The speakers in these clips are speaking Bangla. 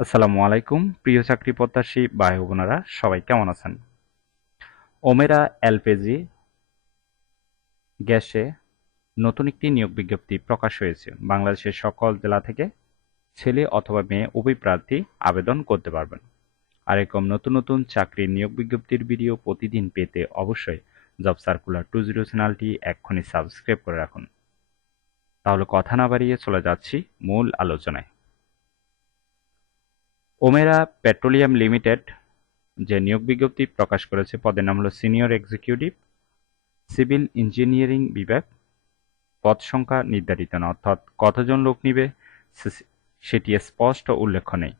আসসালামু আলাইকুম, প্রিয় চাকরি প্রত্যাশী ভাই বোনেরা, সবাই কেমন আছেন? ওমেরা এলপিজি গ্যাসে নতুন একটি নিয়োগ বিজ্ঞপ্তি প্রকাশ হয়েছে। বাংলাদেশের সকল জেলা থেকে ছেলে অথবা মেয়ে উভয় প্রার্থী আবেদন করতে পারবেন। আর এরকম নতুন নতুন চাকরির নিয়োগ বিজ্ঞপ্তির ভিডিও প্রতিদিন পেতে অবশ্যই জব সার্কুলার টু জিরো চ্যানেলটি এক্ষুনি সাবস্ক্রাইব করে রাখুন। তাহলে কথা না বাড়িয়ে চলে যাচ্ছি মূল আলোচনায়। ওমেরা পেট্রোলিয়াম লিমিটেড, যে নিয়োগ বিজ্ঞপ্তি প্রকাশ করেছে, পদের নাম হলো সিনিয়র এক্সিকিউটিভ, সিভিল ইঞ্জিনিয়ারিং বিভাগ, পদ সংখ্যা নির্ধারিত না, অর্থাৎ কতজন লোক নিবে সেটি স্পষ্ট উল্লেখ নেই।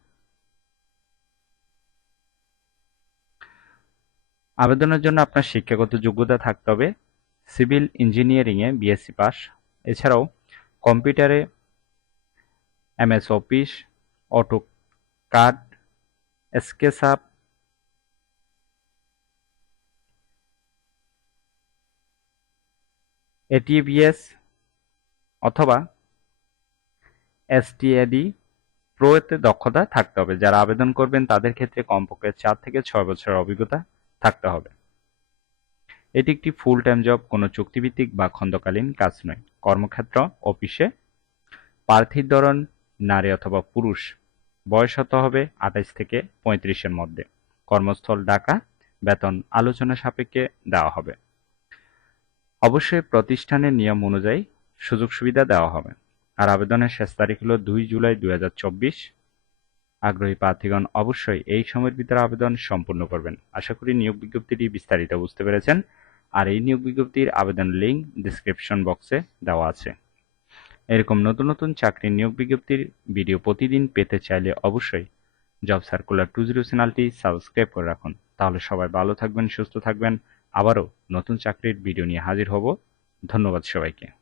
আবেদনের জন্য আপনার শিক্ষাগত যোগ্যতা থাকতে হবে। সিভিল ইঞ্জিনিয়ারিংয়ে বিএসসি পাস। এছাড়াও কম্পিউটারে MS Office, AutoCAD SketchUp ETABS অথবা এসটিএডি প্রোতে দক্ষতা থাকতে হবে। যারা আবেদন করবেন, তাদের ক্ষেত্রে কমপক্ষে চার থেকে ছয় বছরের অভিজ্ঞতা থাকতে হবে। এটি একটি ফুল টাইম জব কোনো চুক্তিভিত্তিক বা খণ্ডকালীন কাজ নয়। কর্মক্ষেত্র, অফিসে প্রার্থীর ধরন, নারী অথবা পুরুষ। বয়স হতে হবে? আঠাইশ থেকে পঁয়ত্রিশের মধ্যে। কর্মস্থল ঢাকা বেতন আলোচনা সাপেক্ষে দেওয়া হবে। অবশ্যই প্রতিষ্ঠানের নিয়ম অনুযায়ী সুযোগ সুবিধা দেওয়া হবে। আর আবেদনের শেষ তারিখ হলো দুই জুলাই দু হাজার চব্বিশ। আগ্রহী প্রার্থীগণ অবশ্যই এই সময়ের ভিতরে আবেদন সম্পূর্ণ করবেন। আশা করি নিয়োগ বিজ্ঞপ্তিটি বিস্তারিত বুঝতে পেরেছেন। আর এই নিয়োগ বিজ্ঞপ্তির আবেদন লিঙ্ক ডিসক্রিপশন বক্সে দেওয়া আছে। এরকম নতুন নতুন চাকরির নিয়োগ বিজ্ঞপ্তির ভিডিও প্রতিদিন পেতে চাইলে অবশ্যই জব সার্কুলার টু জিরো চ্যানেলটি সাবস্ক্রাইব করে রাখুন। তাহলে সবাই ভালো থাকবেন, সুস্থ থাকবেন। আবারও নতুন চাকরির ভিডিও নিয়ে হাজির হব। ধন্যবাদ সবাইকে।